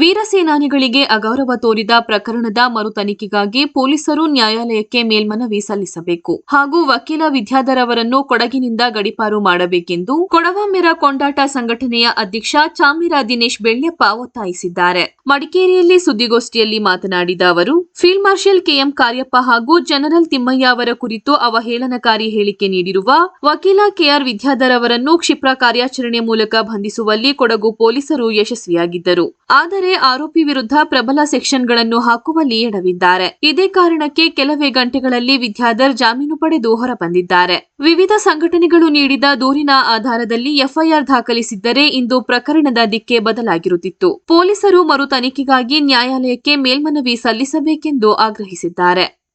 ವೀರ ಸೇನಾನಿಗಳಿಗೆ ಅಗೌರವ ತೋರಿದ ಪ್ರಕರಣದ ಮರು ತನಿಖೆಗಾಗಿ ಪೊಲೀಸರು ನ್ಯಾಯಾಲಯಕ್ಕೆ ಮೇಲ್ಮನವಿ ಸಲ್ಲಿಸಬೇಕು. ಹಾಗೂ ವಕೀಲ ವಿದ್ಯಾಧರ್ ಅವರನ್ನು ಕೊಡಗಿನಿಂದ ಗಡಿಪಾರು ಮಾಡಬೇಕೆಂದು ಕೊಡವಮೆರ ಕೊಂಡಾಟ ಸಂಘಟನೆಯ ಅಧ್ಯಕ್ಷ ಚಾಮಿರ ದಿನೇಶ್ ಬೆಳ್ಳಪ್ಪ ಒತ್ತಾಯಿಸಿದ್ದಾರೆ. ಮಡಿಕೇರಿಯಲ್ಲಿ ಸುದ್ದಿಗೋಷ್ಠಿಯಲ್ಲಿ ಮಾತನಾಡಿದ ಅವರು, ಫೀಲ್ಡ್ ಮಾರ್ಷಲ್ ಕೆಎಂ ಕಾರ್ಯಪ್ಪ ಹಾಗೂ ಜನರಲ್ ತಿಮ್ಮಯ್ಯ ಅವರ ಕುರಿತು ಅವಹೇಳನಕಾರಿ ಹೇಳಿಕೆ ನೀಡಿರುವ ವಕೀಲ ಕೆಆರ್ ವಿದ್ಯಾಧರ್ ಅವರನ್ನು ಕ್ಷಿಪ್ರ ಕಾರ್ಯಾಚರಣೆ ಮೂಲಕ ಬಂಧಿಸುವಲ್ಲಿ ಕೊಡಗು ಪೊಲೀಸರು ಯಶಸ್ವಿಯಾಗಿದ್ದರು. ಆದರೆ ಆರೋಪಿ ವಿರುದ್ಧ ಪ್ರಬಲ ಸೆಕ್ಷನ್ಗಳನ್ನು ಹಾಕುವಲ್ಲಿ ಎಡವಿದ್ದಾರೆ. ಇದೇ ಕಾರಣಕ್ಕೆ ಕೆಲವೇ ಗಂಟೆಗಳಲ್ಲಿ ವಿದ್ಯಾಧರ್ ಜಾಮೀನು ಪಡೆದು ಹೊರಬಂದಿದ್ದಾರೆ. ವಿವಿಧ ಸಂಘಟನೆಗಳು ನೀಡಿದ ದೂರಿನ ಆಧಾರದಲ್ಲಿ ಎಫ್ಐಆರ್ ದಾಖಲಿಸಿದ್ದರೆ ಇಂದು ಪ್ರಕರಣದ ದಿಕ್ಕೆ ಬದಲಾಗಿರುತ್ತಿತ್ತು. ಪೊಲೀಸರು ಮರು ತನಿಖೆಗಾಗಿ ನ್ಯಾಯಾಲಯಕ್ಕೆ ಮೇಲ್ಮನವಿ ಸಲ್ಲಿಸಬೇಕೆಂದು ಆಗ್ರಹಿಸಿದ್ದಾರೆ.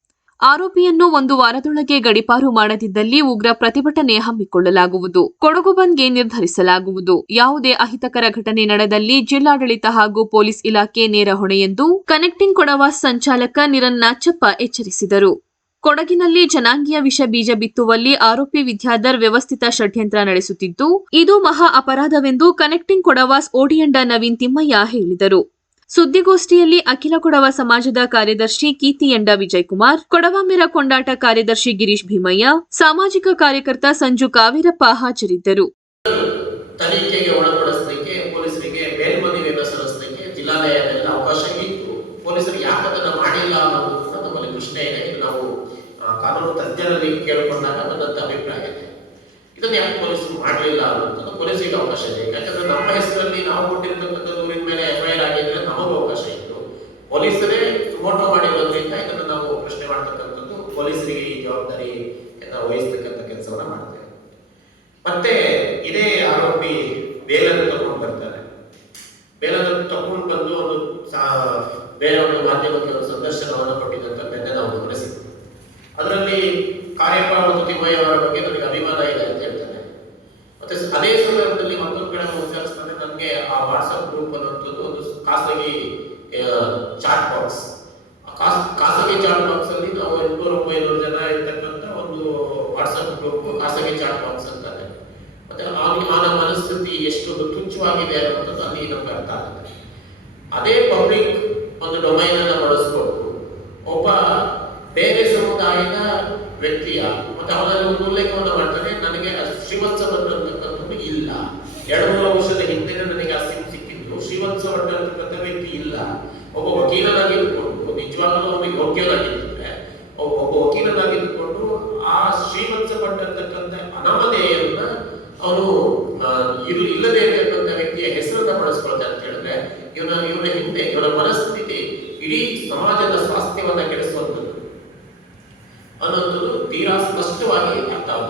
ಆರೋಪಿಯನ್ನು ಒಂದು ವಾರದೊಳಗೆ ಗಡಿಪಾರು ಮಾಡದಿದ್ದಲ್ಲಿ ಉಗ್ರ ಪ್ರತಿಭಟನೆ ಹಮ್ಮಿಕೊಳ್ಳಲಾಗುವುದು. ಕೊಡಗು ಬಂದ್ಗೆ ನಿರ್ಧರಿಸಲಾಗುವುದು. ಯಾವುದೇ ಅಹಿತಕರ ಘಟನೆ ನಡೆದಲ್ಲಿ ಜಿಲ್ಲಾಡಳಿತ ಹಾಗೂ ಪೊಲೀಸ್ ಇಲಾಖೆ ನೇರ ಹೊಣೆ ಎಂದು ಕನೆಕ್ಟಿಂಗ್ ಕೊಡವ ಸಂಚಾಲಕ ನಿರನ್ ನಾಚಪ್ಪ ಎಚ್ಚರಿಸಿದರು. ಕೊಡಗಿನಲ್ಲಿ ಜನಾಂಗೀಯ ವಿಷ ಬೀಜ ಬಿತ್ತುವಲ್ಲಿ ಆರೋಪಿ ವಿದ್ಯಾಧರ್ ವ್ಯವಸ್ಥಿತ ಷಡ್ಯಂತ್ರ ನಡೆಸುತ್ತಿದ್ದು, ಇದು ಮಹಾ ಅಪರಾಧವೆಂದು ಕನೆಕ್ಟಿಂಗ್ ಕೊಡವಾಸ್ ಓಡಿಯಂಡ ನವೀನ್ ತಿಮ್ಮಯ್ಯ ಹೇಳಿದರು. ಸುದ್ದಿಗೋಷ್ಠಿಯಲ್ಲಿ ಅಖಿಲ ಕೊಡವ ಸಮಾಜದ ಕಾರ್ಯದರ್ಶಿ ಕೀರ್ತಿಯಂಡ ವಿಜಯಕುಮಾರ್ ಕೊಡವಮೆರ ಕೊಂಡಾಟ ಕಾರ್ಯದರ್ಶಿ ಗಿರೀಶ್ ಭೀಮಯ್ಯ, ಸಾಮಾಜಿಕ ಕಾರ್ಯಕರ್ತ ಸಂಜು ಕಾವೇರಪ್ಪ ಹಾಜರಿದ್ದರು. ಕೇಳಿಕೊಂಡಾಗ ಬಂದಂತ ಅಭಿಪ್ರಾಯ ಇದೆ. ಇದನ್ನ ಯಾಕೆ ಪೊಲೀಸರು ಮಾಡಲಿಲ್ಲ ಅನ್ನೋದು ಪೊಲೀಸರಿಗೆ ಅವಕಾಶ ಇದೆ. ಯಾಕಂದ್ರೆ ನಮ್ಮ ಹೆಸರಲ್ಲಿ ನಾವು ಕೊಟ್ಟಿರ್ತಕ್ಕಂಥ ದೂರಿನ ಮೇಲೆ ಎಫ್ಐಆರ್ ಆಗಿದ್ರೆ ನಮಗೂ ಅವಕಾಶ ಇತ್ತು ಫೋಟೋ ಮಾಡಿರೋದ್ರಿಂದ ಇದನ್ನು ನಾವು ಪ್ರಶ್ನೆ ಮಾಡ್ತಕ್ಕಂಥದ್ದು ಪೊಲೀಸರಿಗೆ ಈ ಜವಾಬ್ದಾರಿಯನ್ನು ವಹಿಸ್ತಕ್ಕಂಥ ಕೆಲಸವನ್ನ ಮಾಡ್ತೇವೆ. ಮತ್ತೆ ಇದೇ ಆರೋಪಿ ಬೇಲನ್ನು ತಗೊಂಡು ಬರ್ತಾರೆ. ಬೇಲನ್ನು ತಗೊಂಡು ಬಂದು ಒಂದು ಬೇರೆ ಒಂದು ಮಾಧ್ಯಮಕ್ಕೆ ಒಂದು ಸಂದರ್ಶನವನ್ನು ಕೊಟ್ಟಿದ್ದಂಥದ್ದನ್ನೇ ನಾವು ಗಮನಿಸಿದ್ವಿ. ಅದರಲ್ಲಿ ಕಾರ್ಯಪ್ಪ ಮತ್ತು ತಿಮ್ಮಯ್ಯ ಅವರ ಬಗ್ಗೆ ನನಗೆ ಅಭಿಮಾನ ಇದೆ ಅಂತ ಹೇಳ್ತಾರೆ. ಮತ್ತೆ ಅದೇ ಸಂದರ್ಭದಲ್ಲಿ ಮತ್ತೊಂದು ಕಡೆ ವಿಚಾರಿಸ್ತಾರೆ ನನಗೆ ಆ ವಾಟ್ಸಪ್ ಗ್ರೂಪ್ ಅನ್ನುವಂಥದ್ದು ಒಂದು ಖಾಸಗಿ ಚಾಟ್ ಬಾಕ್ಸ್ ಖಾಸಗಿ ಚಾಟ್ ಬಾಕ್ಸ್ ಅಲ್ಲಿ ನಾವು ಎಂಟುನೂರ ಒಂಬೈನೂರು ಜನ ಇರ್ತಕ್ಕಂಥ ಒಂದು ವಾಟ್ಸಪ್ ಗ್ರೂಪ್ ಖಾಸಗಿ ಚಾಟ್ ಬಾಕ್ಸ್ ಅಂತಾರೆ ಮತ್ತೆ ಆನ ಮನಸ್ಥಿತಿ ಎಷ್ಟು ತುಚ್ಛವಾಗಿದೆ ಅನ್ನೋದು ಅಲ್ಲಿ ನಮ್ಗೆ ಅರ್ಥ ಆಗುತ್ತೆ. ಅದೇ ಪಬ್ಲಿಕ್ ಒಂದು ಡೊಮೈನ್ ಅನ್ನ ಬಳಸ್ಕೊಂಡು ಒಬ್ಬ ಬೇರೆ ಸಮುದಾಯದ ವ್ಯಕ್ತಿಯ, ಮತ್ತೆ ಅವನಲ್ಲಿ ಒಂದು ಉಲ್ಲೇಖವನ್ನು ಮಾಡ್ತಾರೆ, ನನಗೆ ಶ್ರೀವತ್ಸ ಭಟ್ ಅಂತಕ್ಕಂಥದ್ದು ಇಲ್ಲ. ಎರಡು, ಮೂರು ವರ್ಷದ ಹಿಂದೆ ನನಗೆ ಆ ಸಿಮ್ ಸಿಕ್ಕಿದ್ದು. ಶ್ರೀವತ್ಸ ಭಟ್ ಅಂತಕ್ಕಂಥ ವ್ಯಕ್ತಿ ಇಲ್ಲ. ಒಬ್ಬ ವಕೀಲನಾಗಿದ್ದುಕೊಂಡು ನಿಜವಾಗ್ಲೂ ಅವನಿಗೆ ಯೋಗ್ಯನಾಗಿದ್ದರೆ ಒಬ್ಬ ವಕೀಲನಾಗಿದ್ದುಕೊಂಡು ಆ ಶ್ರೀಮಂತಪಟ್ಟಂತಕ್ಕಂಥ ಅನಾಮಧೇಯನ್ನ ಅವನು ಇದು ಇಲ್ಲದೆ ಇರತಕ್ಕಂಥ ವ್ಯಕ್ತಿಯ ಹೆಸರನ್ನ ಬಳಸ್ಕೊಳ್ತಾ ಅಂತ ಹೇಳಿದ್ರೆ, ಇವನ ಇವನ ಹಿಂದೆ, ಇವನ ಮನಸ್ಥಿತಿ ಇಡೀ ಸಮಾಜದ ಸ್ವಾಸ್ಥ್ಯವನ್ನ ಕೆಡಿಸುವಂಥದ್ದು ಅನ್ನೋದು ತೀರಾ ಸ್ಪಷ್ಟವಾಗಿ ಅರ್ಥ ಆಗುತ್ತೆ.